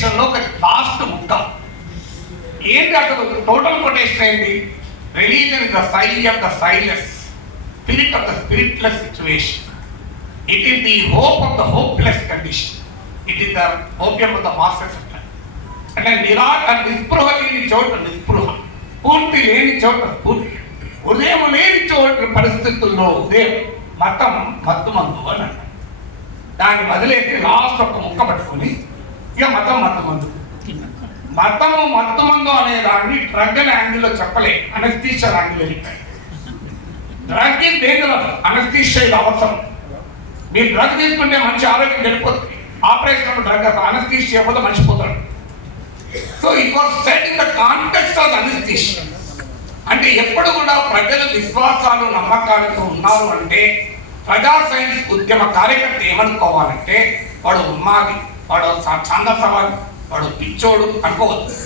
కొటేషన్లో ఒక లాస్ట్ ముద్ద ఏంటి అసలు టోటల్ కొటేషన్ ఏంటి? Religion is the sigh of the soulless spirit of the spiritless situation. It is the hope of the hopeless condition it is the opium of the masters అంటే నిరా నిస్పృహ లేని చోట నిస్పృహ. పూర్తి లేని చోట పూర్తి ఉదయం లేని చోట పరిస్థితుల్లో ఉదయం మతం మత్తుమందు అని దాన్ని వదిలేసి లాస్ట్ ఒక ముక్క పట్టుకొని మతము మత్తు అనే దాన్ని డ్రగ్ అనే యాంగిల్లో చెప్పలే. అనస్థీషియల్ యాంగిల్ వెళ్ళిపోయి డ్రగ్ ఇస్ డేంజరస్ అనస్థీషియా ఇది అవసరం. మీరు డ్రగ్ తీసుకుంటే మంచి ఆరోగ్యం గడిపోతుంది ఆపరేషన్ డ్రగ్ అనస్థీషియా చేయకపోతే మర్చిపోతాడు so it was set in the context of anaesthesia. అంటే ఎప్పుడు కూడా ప్రజలు విశ్వాసాలు నమ్మకాలతో ఉన్నారు అంటే ప్రజా సైన్స్ ఉద్యమ కార్యకర్త ఏమనుకోవాలంటే వాడు ఉమ్మాది వాడు స- ఛాందసవాది వాడు పిచ్చోడు అనుకోవద్దు.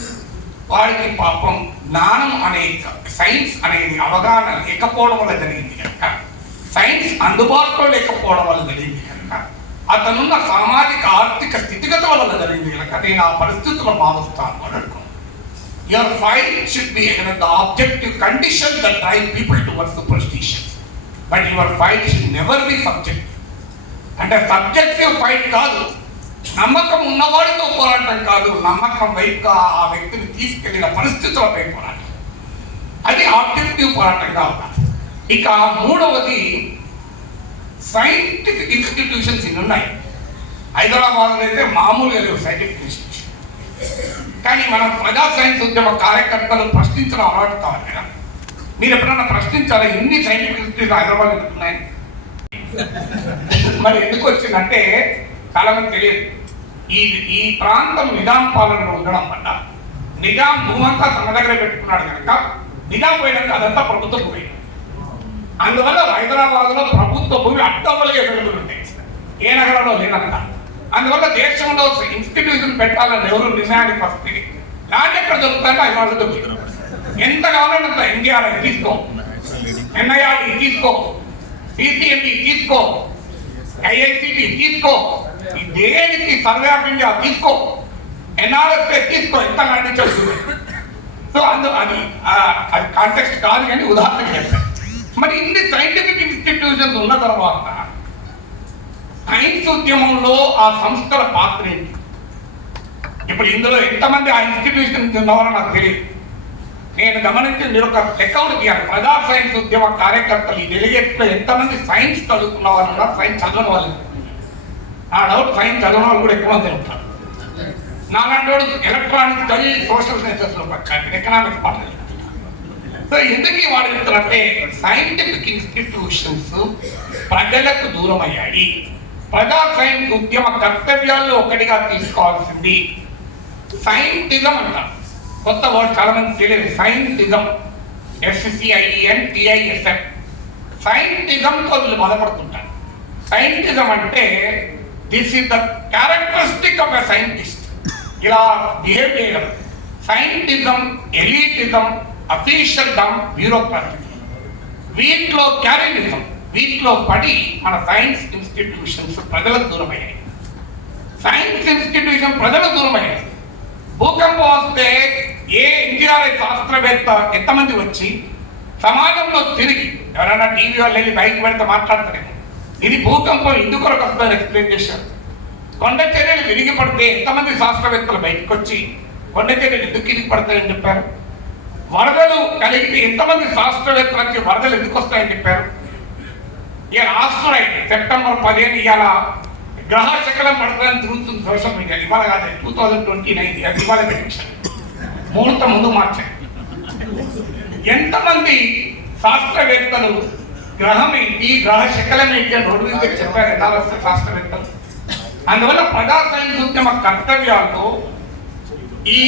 వాడికి పాపం జ్ఞానం అనే సైన్స్ అనేది అవగాహన లేకపోవడం వల్ల జరిగింది కనుక. సైన్స్ అందుబాటులో లేకపోవడం వల్ల జరిగింది కనుక. అతనున్న సామాజిక ఆర్థిక స్థితిగత వల్ల జరిగింది కనుక. నేను ఆ పరిస్థితులను మారుస్తాను అని అనుకో Your fight should be against the objective condition that drive people towards superstition. But your fight should never be subjective. అంటే సబ్జెక్టివ్ ఫైట్ కాదు. నమ్మకం ఉన్నవాడితో పోరాటం కాదు నమ్మకం వైపు ఆ వ్యక్తిని తీసుకెళ్ళిన పరిస్థితులపై పోరాటం. అది ఆబ్జెక్టివ్ పోరాటంగా ఉండాలి ఇక మూడవది సైంటిఫిక్ ఇన్స్టిట్యూషన్స్ ఇన్ని ఉన్నాయి. హైదరాబాద్లో అయితే మామూలుగా లేవు సైంటిఫిక్ ఇన్స్టిట్యూషన్. కానీ మనం ప్రజా సైన్స్ ఉద్యమ కార్యకర్తలు ప్రశ్నించడం అలవాటు కావాలి కదా. మీరు ఎప్పుడన్నా ప్రశ్నించాలా ఎన్ని సైంటిఫిక్ ఇన్స్టిట్యూషన్ హైదరాబాద్ ఉన్నాయి? మరి ఎందుకు వచ్చిందంటే చాలా తెలియదు. ఈ ఈ ప్రాంతం నిజాం పాలనలో ఉండడం వల్ల నిజాం భూమంతా తన దగ్గర పెట్టుకున్నాడు కనుక నిజాం పోయినాక అదంతా ప్రభుత్వ భూమి. అందువల్ల హైదరాబాద్లో ప్రభుత్వ భూమి అడ్డవలుగా అవైలబుల్ ఏ నగరంలో లేనంత. అందువల్ల దేశంలో ఇన్స్టిట్యూషన్ పెట్టాలని ఎవరు నిజానికి వస్తే ల్యాండ్ ఎక్కడ దొరుకుతుందో హైదరాబాద్ దొరుకుతుంది ఎంత కావాలంటే ఎన్టీఆర్ తీసుకో. ఎన్ఐఆర్ తీసుకో. సిసిఎంఈ తీసుకో. ఐఐసిటి తీసుకో. దేనికి సర్వే ఆఫ్ ఇండియా తీసుకో ఎన్ఆర్ఎస్ఏ తీసుకో? ఎంత ల్యాండ్ సో అందు అది అది కాంటెక్స్ట్ కాదు కానీ ఉదాహరణ చెప్పాను మరి ఇన్ని సైంటిఫిక్ ఇన్స్టిట్యూషన్స్ ఉన్న తర్వాత సైన్స్ ఉద్యమంలో ఆ సంస్థల పాత్ర ఏంటి? ఇప్పుడు ఇందులో ఎంతమంది ఆ ఇన్స్టిట్యూషన్ ఉన్నవారో నాకు తెలియదు. నేను గమనించి మీరు ఒక లెక్కలు తీయాలి. ప్రజా సైన్స్ ఉద్యమ కార్యకర్తలు ఈ డెలిగేట్స్ ఎంతమంది సైన్స్ చదువుకున్న వాళ్ళు ఉన్నారు? సైన్స్ చదవని వాళ్ళు. ఆ డౌట్ సైన్స్ చదవడం వాళ్ళు కూడా ఎక్కువ మంది ఉంటారు. నాలాంటి ఎలక్ట్రానిక్ చదివి సోషల్ సైన్సెస్లో ఎకనామిక్స్ పాటలు సో ఎందుకు వాడు చెప్తారంటే సైంటిఫిక్ ఇన్స్టిట్యూషన్స్ ప్రజలకు దూరం అయ్యాయి ప్రజా సైన్స్ ఉద్యమ కర్తవ్యాల్లో ఒకటిగా తీసుకోవాల్సింది సైంటిజం అంటారు. కొత్త వర్డ్ చాలా మంది తెలియదు. Scientism. S C I E N T I S M సైంటిజంతో వీళ్ళు బాధపడుతుంటారు. సైంటిజం అంటే this is the characteristic of a scientist ఇలా బిహేవ్ చేయడం సైంటిజం ఎలీటిజం అఫీషియల్డమ్ బ్యూరోక్రాటిజం వీటిలో క్యారియనిజం వీటిలో పడి మన సైన్స్ ఇన్స్టిట్యూషన్స్ ప్రజలకు దూరమయ్యాయి. సైన్స్ ఇన్స్టిట్యూషన్ ప్రజలకు దూరమయ్యాయి. భూకంపం వస్తే ఏ ఇండియాలో శాస్త్రవేత్త ఎంతమంది వచ్చి సమాజంలో తిరిగి ఎవరైనా టీవీ వాళ్ళు వెళ్ళి బయటకు పెడితే మాట్లాడతారేమో. ఇది భూకంపం ఎందుకు వస్తుందని ఎక్స్ప్లెయిన్ చేశారు. కొండ చర్యలు విరిగి పడితే ఎంతమంది శాస్త్రవేత్తలు బయటకు వచ్చి కొండ చర్యలు ఎందుకు విరిగి పడతాయని చెప్పారు? వరదలు కలిగితే ఎంతమంది శాస్త్రవేత్తలకి వరదలు ఎందుకు వస్తాయని చెప్పారు? ఇక ఆస్ట్రాయిడ్ సెప్టెంబర్ పదిహేను ఇవాళ గ్రహ శకలం పడతాయని తిరుగుతుంది సోషల్ మీడియా. ఇవాళ కాదు టూ థౌజండ్ ట్వంటీ నైన్ ఇవాళ పెట్టించారు. ముహూర్తం ముందు మార్చాయి ఎంతమంది శాస్త్రవేత్తలు గ్రహం ఏంటి గ్రహ శకలం ఏంటి అని రోడ్డు మీద చెప్పారు వస్తే శాస్త్రవేత్తలు అందువల్ల ప్రజా సైన్స్ ఉద్యమ కర్తవ్యాల్లో ఈ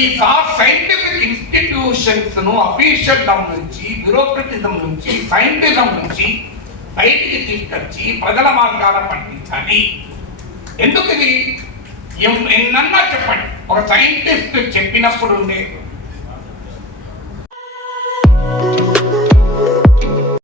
సైంటిఫిక్ ఇన్స్టిట్యూషన్స్ను అఫీషియల్ డౌన్ నుంచి బ్యూరోక్రటిజం నుంచి సైంటిజం నుంచి బయటికి తీసుకొచ్చి ప్రజల మార్గాల పండించాలి. ఎందుకు ఇది? ఎన్నన్నా చెప్పండి. ఒక సైంటిస్ట్ చెప్పినప్పుడు ఉండే